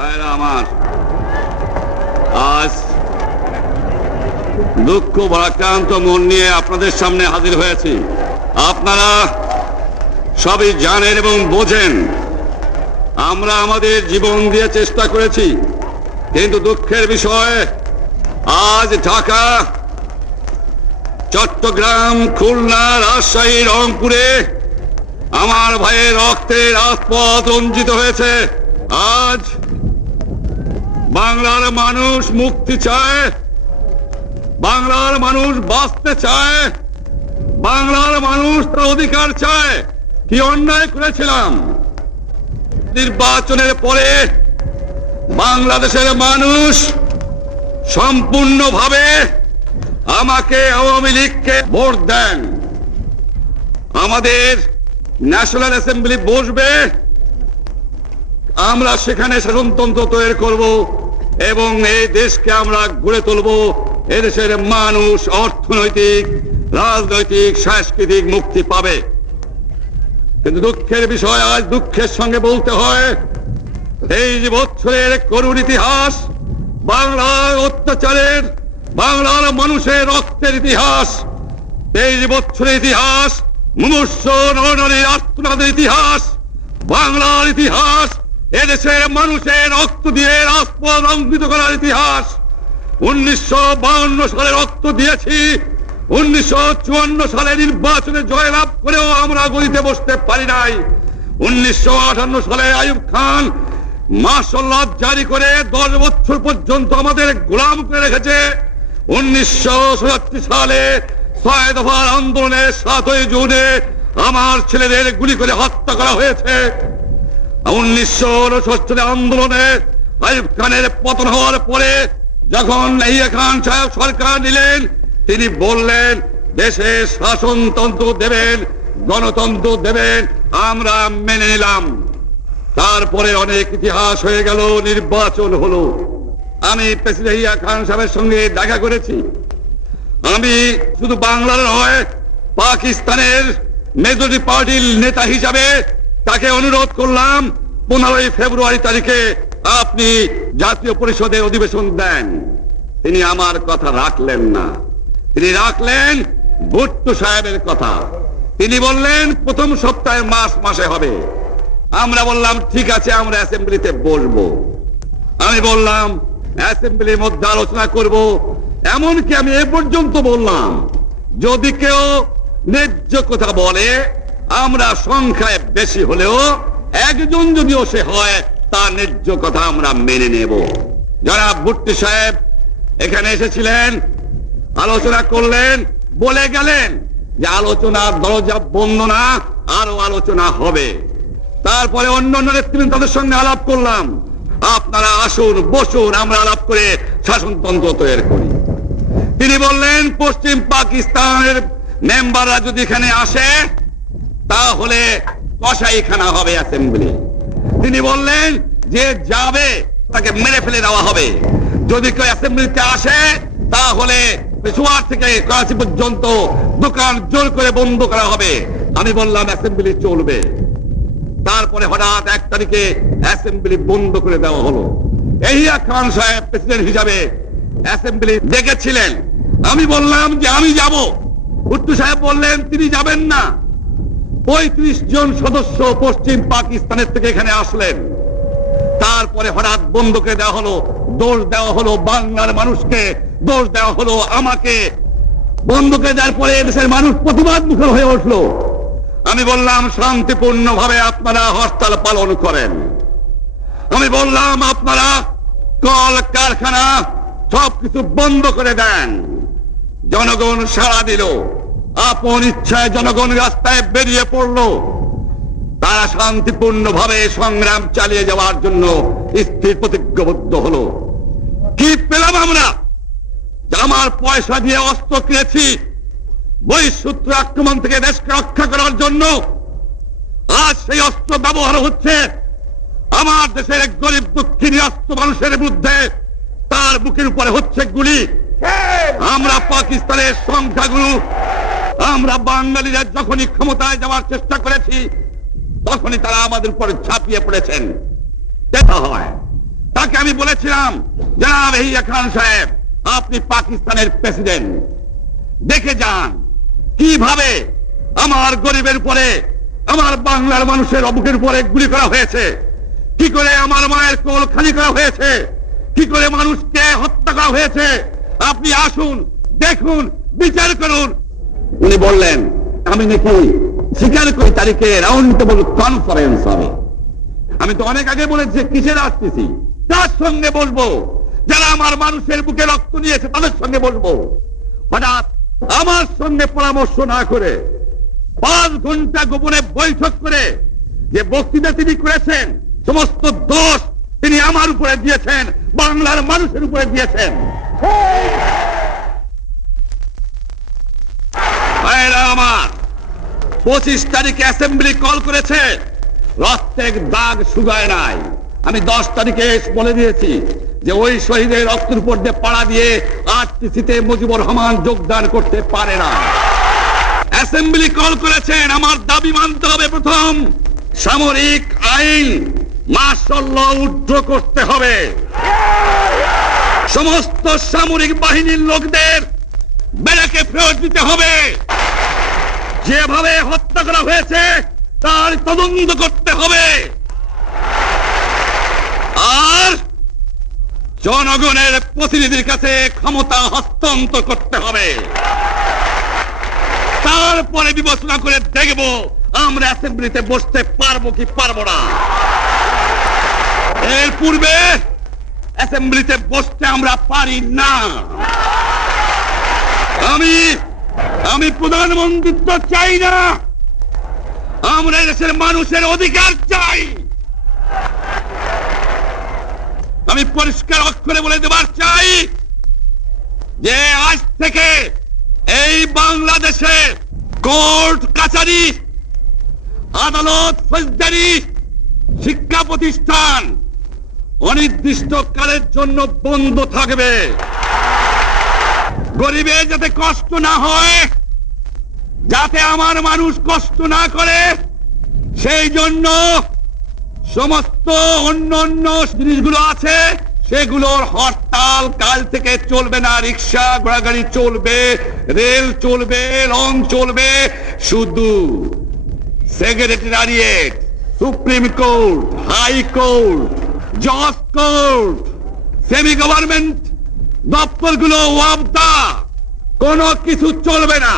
ভাইরা আমার, আজ দুঃখ ভারাক্রান্ত মন নিয়ে আপনাদের সামনে হাজির হয়েছি। আপনারা সবই জানেন এবং বোঝেন আমরা আমাদের জীবন দিয়ে চেষ্টা করেছি, কিন্তু দুঃখের বিষয় আজ ঢাকা, চট্টগ্রাম, খুলনা, রাজশাহী, রংপুরে আমার ভাইয়ের রক্তে রাজপথ রঞ্জিত হয়েছে। আজ বাংলার মানুষ মুক্তি চায়, বাংলার মানুষ বাঁচতে চায়, বাংলার মানুষ তার অধিকার চায়। কি অন্যায় করেছিলাম? নির্বাচনের পরে বাংলাদেশের মানুষ সম্পূর্ণভাবে আমাকে, আওয়ামী লীগকে ভোট দেন। আমাদের ন্যাশনাল অ্যাসেম্বলি বসবে, আমরা সেখানে শাসনতন্ত্র তৈরি করব এবং এই দেশকে আমরা গড়ে তুলব। এদেশের মানুষ অর্থনৈতিক, রাজনৈতিক, সাংস্কৃতিক মুক্তি পাবে। কিন্তু দুঃখের বিষয়, আজ দুঃখের সঙ্গে বলতে হয়, এই যে বছরের করুণ ইতিহাস, বাংলার অত্যাচারের, বাংলার মানুষের রক্তের ইতিহাস, এই যে বছরের ইতিহাস, মুমূর্ষ নরনারীর আর্তনাদের ইতিহাস, বাংলার ইতিহাস, এদেশের মানুষের রক্ত দিয়ে রাজপথ রঞ্জিত করার ইতিহাস। 1952 সালে রক্ত দিয়েছি, 1954 সালে নির্বাচনে জয়লাভ করেও আমরা গদিতে বসতে পারি নাই। 1958 সালে আইয়ুব খান মার্শাল ল জারি করে 10 বছর পর্যন্ত আমাদের গোলাম করে রেখেছে। 1967 সালে 6 দফার আন্দোলনে 7ই জুনে আমার ছেলেদের গুলি করে হত্যা করা হয়েছে। 1969 আন্দোলনে আইয়ুব খানের পতন হওয়ার পরে যখন ইয়াহিয়া খান সাহেব সরকার নিলেন, তিনি বললেন দেশে শাসনতন্ত্র দেবেন, গণতন্ত্র দেবেন, আমরা মেনে নিলাম। তারপরে অনেক ইতিহাস হয়ে গেল, নির্বাচন হলো। আমি প্রেসিডেন্ট ইয়াহিয়া খান সাহেবের সঙ্গে দেখা করেছি। আমি শুধু বাংলার নয়, পাকিস্তানের মেজরিটি পার্টির নেতা হিসাবে তাকে অনুরোধ করলাম 15ই ফেব্রুয়ারি তারিখে আপনি জাতীয় পরিষদের অধিবেশন দেন। তিনি আমার কথা রাখলেন না, তিনি রাখলেন ভুট্টো সাহেবের কথা। তিনি বললেন প্রথম সপ্তাহে মাসে হবে। আমরা বললাম ঠিক আছে, আমরা অ্যাসেম্বলিতে বসবো। আমি বললাম অ্যাসেম্বলির মধ্যে আলোচনা করব। এমনকি আমি এ পর্যন্ত বললাম যদি কেউ ন্যায্য কথা বলে, আমরা সংখ্যায় বেশি হলেও একজন যদিও সে হয়, তার ন্যায্য কথা আমরা মেনে নেব। জনাব ভুট্টো সাহেব এখানে এসেছিলেন, আলোচনা করলেন, বলে গেলেন যে আলোচনার দরজা বন্ধ না, আরো আলোচনা হবে। তারপরে অন্য নেতৃবৃন্দ তাদের সঙ্গে আলাপ করলাম, আপনারা আসুন, বসুন, আমরা আলাপ করে শাসনতন্ত্র তৈরি করি। তিনি বললেন পশ্চিম পাকিস্তানের মেম্বাররা যদি এখানে আসে তাহলে কসাইখানা হবে অ্যাসেম্বলি। তিনি বললেন যে যাবে তাকে মেরে ফেলে দেওয়া হবে। যদি কেউ অ্যাসেম্বলিতে আসে তাহলে পেশোয়ার থেকে করাচি পর্যন্ত দোকান জোর করে বন্ধ করা হবে। আমি বললাম অ্যাসেম্বলি চলবে। তারপরে হঠাৎ 1 তারিখে অ্যাসেম্বলি বন্ধ করে দেওয়া হলো। ইয়াহিয়া খান সাহেব প্রেসিডেন্ট হিসাবে অ্যাসেম্বলি ডেকেছিলেন। আমি বললাম যে আমি যাব। ভুট্টো সাহেব বললেন তিনি যাবেন না। 35 জন সদস্য পশ্চিম পাকিস্তানের থেকে এখানে আসলেন। তারপরে হঠাৎ বন্ধ করে দেওয়া হলো। দোষ দেওয়া হলো বাংলার মানুষকে, দোষ দেওয়া হলো আমাকে। বন্ধ করে দেওয়ার পরে দেশের মানুষ প্রতিবাদ মুখর হয়ে উঠলো। আমি বললাম শান্তিপূর্ণ ভাবে আপনারা হরতাল পালন করেন। আমি বললাম আপনারা কল কারখানা সবকিছু বন্ধ করে দেন। জনগণ সাড়া দিল, আপন ইচ্ছায় জনগণ রাস্তায় বেরিয়ে পড়লো। তারা শান্তিপূর্ণ ভাবে সংগ্রাম চালিয়ে যাওয়ার জন্য স্থির প্রতিজ্ঞাবদ্ধ হলো। কি পেলাম আমরা? আমার পয়সা দিয়ে অস্ত্র কিনেছি বহিঃশত্রু আক্রমণ থেকে দেশকে রক্ষা করার জন্য। আজ সেই অস্ত্র ব্যবহার হচ্ছে আমার দেশের এক গরিব দুঃখী নিরস্ত মানুষের বিরুদ্ধে। তার বুকের উপরে হচ্ছে গুলি। আমরা পাকিস্তানের সংখ্যাগুরু, আমরা বাঙালিরা যখনই ক্ষমতায় যাওয়ার চেষ্টা করেছি তখনই তারা আমাদের উপরে ঝাঁপিয়ে পড়েছেন। দেখা হয় তাকে আমি বলেছিলাম, জনাব ইয়াহিয়া খান সাহেব, আপনি পাকিস্তানের প্রেসিডেন্ট, দেখে যান কিভাবে আমার গরিবের উপরে, আমার বাংলার মানুষের বুকের উপরে গুলি করা হয়েছে, কি করে আমার মায়ের কোল খালি করা হয়েছে, কি করে মানুষকে হত্যা করা হয়েছে। আপনি আসুন, দেখুন, বিচার করুন। উনি বললেন, আমি নাকি স্বীকার করি তারিখে রাউন্ড টেবল কনফারেন্স হবে। আমি তো অনেক আগে বলেছি কিসের আসতেছি, তার সঙ্গে বলবো, যারা আমার মানুষের বুকে রক্ত নিয়েছে তাদের সঙ্গে বলবো। হঠাৎ আমার সঙ্গে পরামর্শ না করে 5 ঘন্টা গোপনে বৈঠক করে যে বক্তৃতা তিনি করেছেন, সমস্ত দোষ তিনি আমার উপরে দিয়েছেন, বাংলার মানুষের উপরে দিয়েছেন। আমার 25 তারিখে অ্যাসেম্বলি কল করেছে, রক্তের দাগ শুকায় নাই। আমি 10 তারিখে বলে দিয়েছি যে ওই শহীদের রক্তের উপর দিয়ে পাড়া দিয়ে আরটিসিতে মুজিবুর রহমান যোগদান করতে পারে না। অ্যাসেম্বলি কল করেছেন, আমার দাবি মানতে হবে, প্রথম সামরিক আইন মার্শাল ল উড্র করতে হবে, সমস্ত সামরিক বাহিনীর লোকদের ব্যারাকে ফেরত দিতে হবে, যেভাবে হত্যা করা হয়েছে তার তদন্ত করতে হবে, আর জনগণের প্রতিনিধির কাছে ক্ষমতা হস্তান্তর করতে হবে। তারপরে বিবেচনা করে দেখব আমরা অ্যাসেম্বলিতে বসতে পারবো কি পারবো না। এর পূর্বে অ্যাসেম্বলিতে বসতে আমরা পারি না। আমি প্রধানমন্ত্রিত্ব চাই না, আমরা দেশের মানুষের অধিকার চাই। আমি পরিষ্কার অক্ষরে বলে দেবার চাই যে আজ থেকে এই বাংলাদেশে কোর্ট কাছারি, আদালত, ফৌজদারি, শিক্ষা প্রতিষ্ঠান অনির্দিষ্টকালের জন্য বন্ধ থাকবে। গরিবের যাতে কষ্ট না হয়, যাতে আমার মানুষ কষ্ট না করে, সেই জন্য সমস্ত অন্য জিনিসগুলো আছে সেগুলোর হরতাল কাল থেকে চলবে না। রিক্সা ঘোড়াগাড়ি চলবে, রেল চলবে, লং চলবে, শুধু secretariat, supreme court, high court, জজ কোর্ট, সেমি গভর্নমেন্ট দপ্তরগুলো ওয়াবদা, কোনো কিছু চলবে না।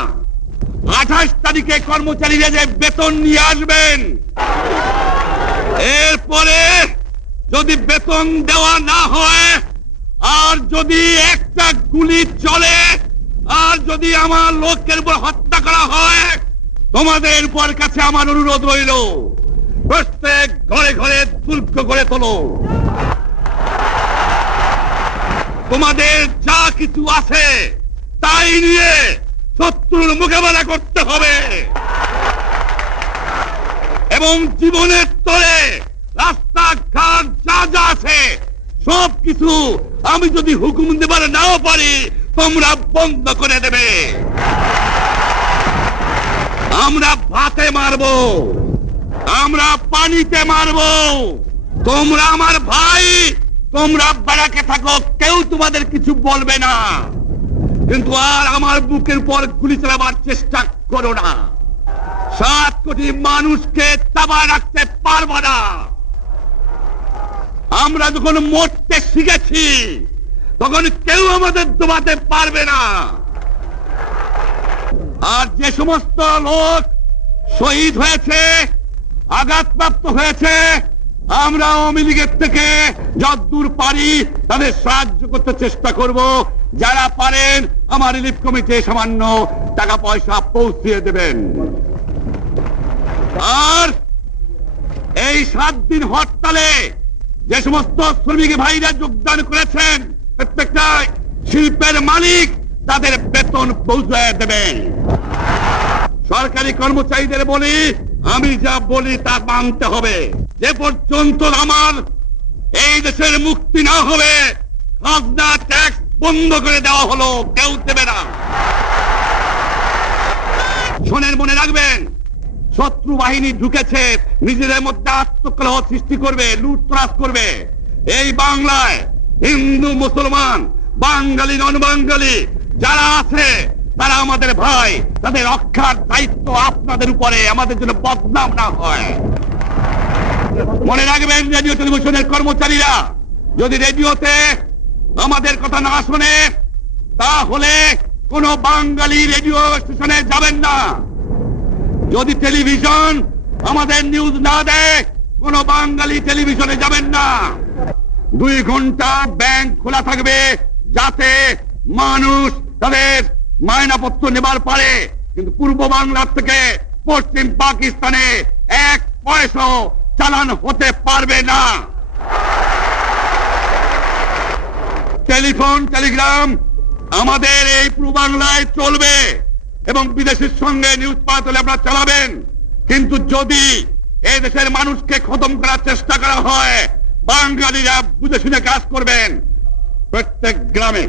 28 তারিখে কর্মচারীরা যে বেতন নিয়ে আসবেন, এরপরে যদি বেতন দেওয়া না হয়, আর যদি একটা গুলি চলে, আর যদি আমার লোকের উপর হত্যা করা হয়, তোমাদের উপর কাছে আমার অনুরোধ রইল, প্রত্যেক ঘরে ঘরে দুর্গ করে তোলো। তোমাদের যা কিছু আছে তাই নিয়ে শত্রুর মোকাবেলা করতে হবে, এবং জীবনের তরে রাস্তাঘাট যা যা আছে সবকিছু আমি যদি হুকুম দেবার নাও পারি, তোমরা বন্ধ করে দেবে। আমরা ভাতে মারবো, আমরা পানিতে মারবো, তোমরা আমার ভাই, তোমরা ব্যারাকে থাকো, কেউ তোমাদের কিছু বলবে না, কিন্তু আর আমার বুকের উপর গুলি চালাবার চেষ্টা করো না। 7 কোটি মানুষকে চাপায় রাখতে পারবো না। আমরা যখন মরতে শিখেছি তখন কেউ আমাদের দবাতে পারবে না। আর যে সমস্ত লোক শহীদ হয়েছে, আঘাতপ্রাপ্ত হয়েছে, আমরা আওয়ামী লীগের থেকে যতদূর পারি তাদের সাহায্য করতে চেষ্টা করব। যারা পারেন আমার রিলিফ কমিটি সামান্য টাকা পয়সা পৌঁছিয়ে দেবেন। আর এই 7 দিন হরতালে যে সমস্ত শ্রমিক ভাইরা যোগদান করেছেন, প্রত্যেকটা শিল্পের মালিক তাদের বেতন পৌঁছায় দেবেন। সরকারি কর্মচারীদের বলি, আমি যা বলি তা মানতে হবে। যে পর্যন্ত আমার এই দেশের মুক্তি না হবে, খাজনা ট্যাক্স বন্ধ করে দেওয়া হলো, কেউ দেবে না। শোনেন, মনে রাখবেন, শত্রু বাহিনী ঢুকেছে, নিজেদের মধ্যে আত্মকলহ সৃষ্টি করবে, লুটতরাজ করবে। এই বাংলায় হিন্দু মুসলমান বাঙালি নন বাঙালি যারা আছে তারা আমাদের ভাই, তাদের রক্ষার দায়িত্ব আপনাদের উপরে, আমাদের জন্য বদনাম না হয়। মনে রাখবেন রেডিও টেলিভিশনের কর্মচারীরা, যদি রেডিওতে আমাদের কথা না শোনে তাহলে কোন বাঙালি রেডিও স্টেশনে যাবেন না। যদি টেলিভিশন আমাদের নিউজ না দেয় কোন বাঙালি টেলিভিশনে যাবেন না। 2 ঘন্টা ব্যাংক খোলা থাকবে যাতে মানুষ তাদের মায়নাপত্র নেবার পারে, কিন্তু পূর্ব বাংলার থেকে পশ্চিম পাকিস্তানে 1 পয়সাও চালান হতে পারবে না। টেলিফোন টেলিগ্রাম আমাদের এই পূর্ব বাংলায় চলবে এবং বিদেশের সঙ্গে নিউজ পাওয়া হলে আপনারা চালাবেন, কিন্তু যদি এই দেশের মানুষকে খতম করার চেষ্টা করা হয় বাঙালিরা বুঝে শুনে কাজ করবেন। প্রত্যেক গ্রামে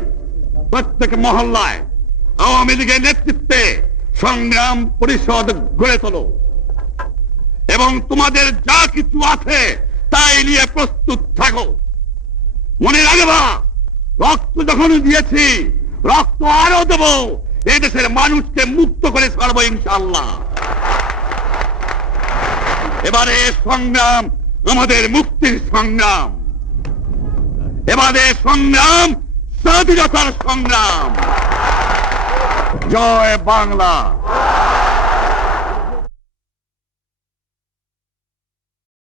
প্রত্যেক মহল্লায় আওয়ামী লীগের নেতৃত্বে সংগ্রাম পরিষদ গড়ে তোলো এবং তোমাদের যা কিছু আছে তাই নিয়ে প্রস্তুত থাকো। মনে রাখবা, রক্ত যখন দিয়েছি রক্ত আরো দেব, এই দেশের মানুষকে মুক্ত করে ছাড়বো ইনশাআল্লাহ। এবারে সংগ্রাম আমাদের মুক্তির সংগ্রাম, এবারে সংগ্রাম স্বাধীনতার সংগ্রাম। জয় বাংলা।